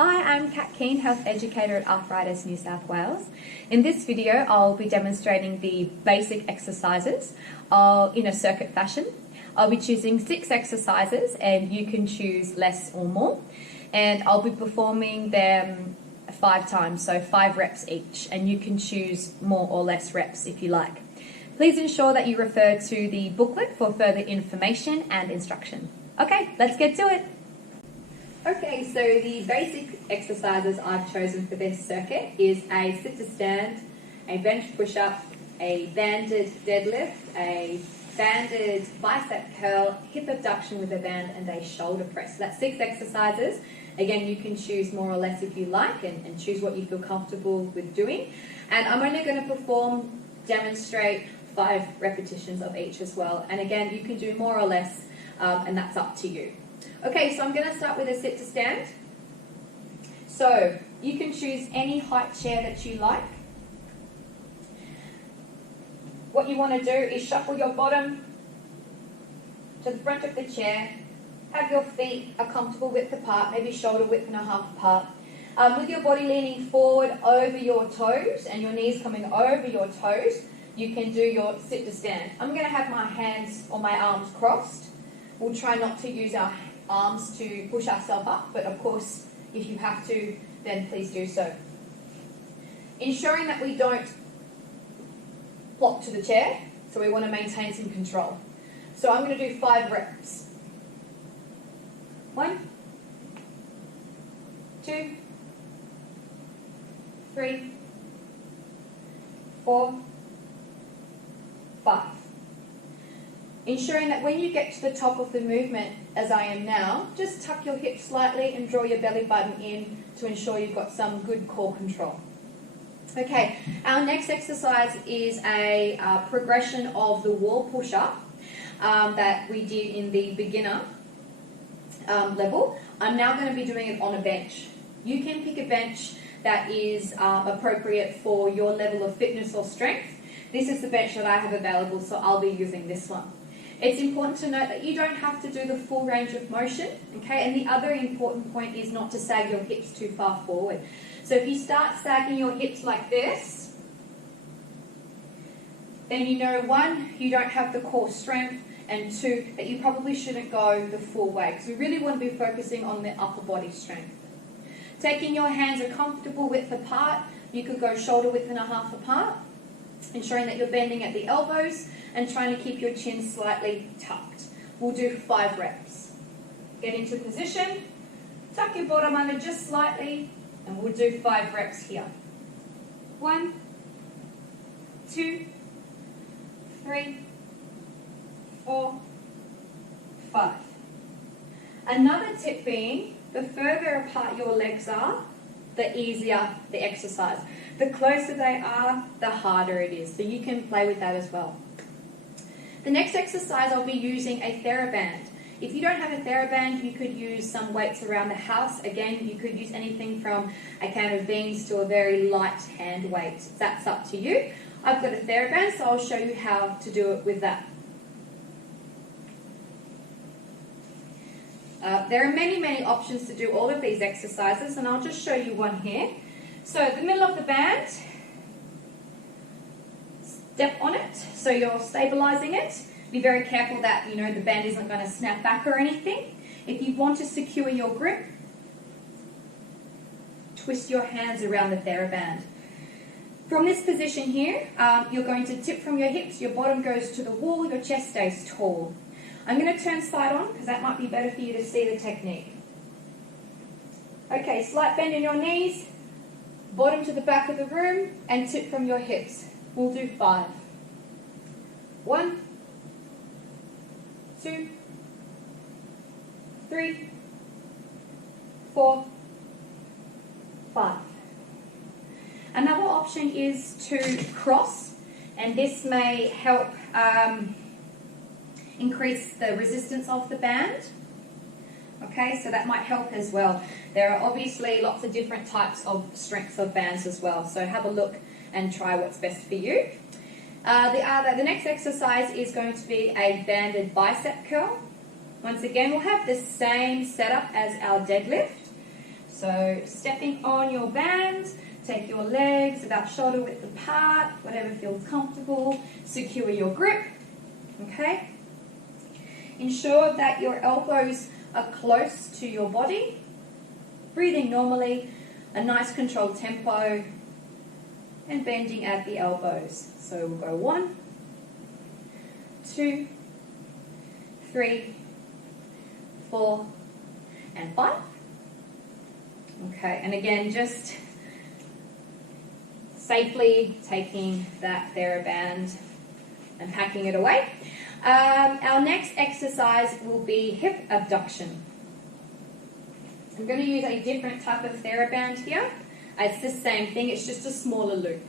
Hi, I'm Kat Keane, Health Educator at Arthritis, New South Wales. In this video, I'll be demonstrating the basic exercises in a circuit fashion. I'll be choosing 6 exercises and you can choose less or more. And I'll be performing them 5 times, so 5 reps each, and you can choose more or less reps if you like. Please ensure that you refer to the booklet for further information and instruction. Okay, let's get to it. Okay, so the basic exercises I've chosen for this circuit is a sit to stand, a bench push-up, a banded deadlift, a banded bicep curl, hip abduction with a band, and a shoulder press. So that's 6 exercises. Again, you can choose more or less if you like and choose what you feel comfortable with doing. And I'm only going to demonstrate 5 repetitions of each as well. And again, you can do more or less, and that's up to you. Okay, so I'm going to start with a sit to stand. So you can choose any height chair that you like. What you want to do is shuffle your bottom to the front of the chair. Have your feet a comfortable width apart, maybe shoulder width and a half apart. With your body leaning forward over your toes and your knees coming over your toes, you can do your sit to stand. I'm going to have my hands or my arms crossed. We'll try not to use our arms to push ourselves up, but of course, if you have to, then please do so. Ensuring that we don't flop to the chair, so we want to maintain some control. So I'm going to do 5 reps. 1, 2, 3, 4, 5. Ensuring that when you get to the top of the movement, as I am now, just tuck your hips slightly and draw your belly button in to ensure you've got some good core control. Okay, our next exercise is a progression of the wall push-up that we did in the beginner level. I'm now going to be doing it on a bench. You can pick a bench that is appropriate for your level of fitness or strength. This is the bench that I have available, so I'll be using this one. It's important to note that you don't have to do the full range of motion, okay? And the other important point is not to sag your hips too far forward. So if you start sagging your hips like this, then you know, 1, you don't have the core strength, and 2, that you probably shouldn't go the full way, because we really want to be focusing on the upper body strength. Taking your hands a comfortable width apart, you could go shoulder width and a half apart, ensuring that you're bending at the elbows and trying to keep your chin slightly tucked. We'll do 5 reps. Get into position, tuck your bottom under just slightly, and we'll do 5 reps here. 1, 2, 3, 4, 5. Another tip being, the further apart your legs are, the easier the exercise. The closer they are, the harder it is. So you can play with that as well. The next exercise, I'll be using a TheraBand. If you don't have a TheraBand, you could use some weights around the house. Again, you could use anything from a can of beans to a very light hand weight. That's up to you. I've got a TheraBand, so I'll show you how to do it with that. There are many options to do all of these exercises, and I'll just show you one here. So the middle of the band, step on it, so you're stabilizing it. Be very careful that, the band isn't going to snap back or anything. If you want to secure your grip, twist your hands around the TheraBand. From this position here, you're going to tip from your hips, your bottom goes to the wall, your chest stays tall. I'm going to turn side on because that might be better for you to see the technique. Okay, slight bend in your knees, bottom to the back of the room, and tip from your hips. We'll do 5. 1, 2, 3, 4, 5. Another option is to cross, and this may help increase the resistance of the band. Okay, so that might help as well. There are obviously lots of different types of strengths of bands as well, so have a look and try what's best for you. The next exercise is going to be a banded bicep curl. Once again, we'll have the same setup as our deadlift. So stepping on your band, take your legs about shoulder width apart, whatever feels comfortable. Secure your grip, okay? Ensure that your elbows are close to your body. Breathing normally, a nice controlled tempo, and bending at the elbows. So we'll go 1, 2, 3, 4, and 5. Okay, and again, just safely taking that TheraBand and packing it away. Our next exercise will be hip abduction. I'm going to use a different type of TheraBand here. It's the same thing, it's just a smaller loop.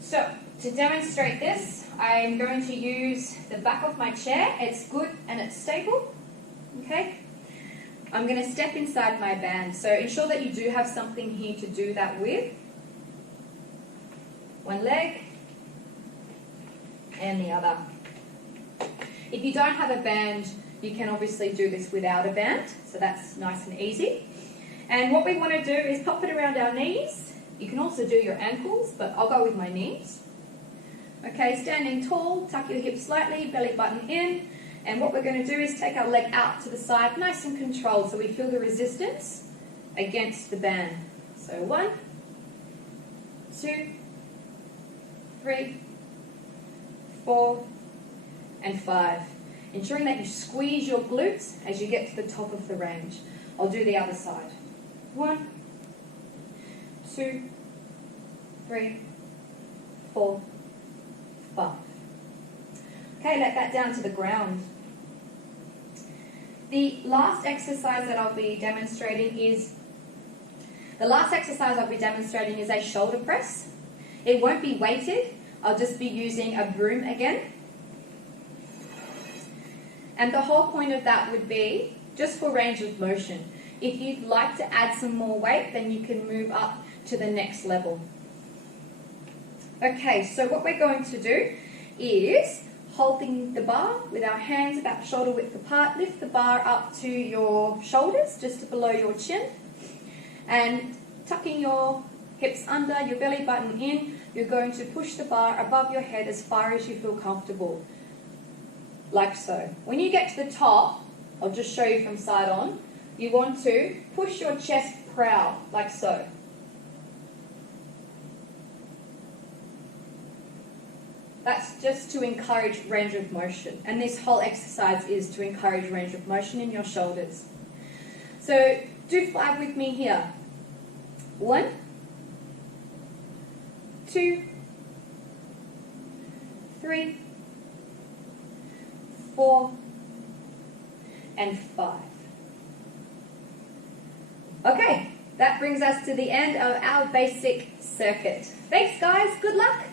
So, to demonstrate this, I'm going to use the back of my chair. It's good and it's stable. Okay? I'm going to step inside my band. So ensure that you do have something here to do that with. One leg and the other. If you don't have a band, you can obviously do this without a band. So that's nice and easy. And what we want to do is pop it around our knees. You can also do your ankles, but I'll go with my knees. Okay, standing tall, tuck your hips slightly, belly button in. And what we're going to do is take our leg out to the side, nice and controlled, so we feel the resistance against the band. So 1, 2, 3, 4, and 5. Ensuring that you squeeze your glutes as you get to the top of the range. I'll do the other side. 1, 2, 3, 4, 5. Okay, let that down to the ground. The last exercise I'll be demonstrating is a shoulder press. It won't be weighted. I'll just be using a broom again. And the whole point of that would be just for range of motion. If you'd like to add some more weight, then you can move up to the next level. Okay, so what we're going to do is holding the bar with our hands about shoulder width apart, lift the bar up to your shoulders, just below your chin, and tucking your hips under, your belly button in, you're going to push the bar above your head as far as you feel comfortable, like so. When you get to the top, I'll just show you from side on, you want to push your chest proud, like so. That's just to encourage range of motion. And this whole exercise is to encourage range of motion in your shoulders. So do 5 with me here. 1, 2, 3, 4, and 5. Okay, that brings us to the end of our basic circuit. Thanks guys, good luck.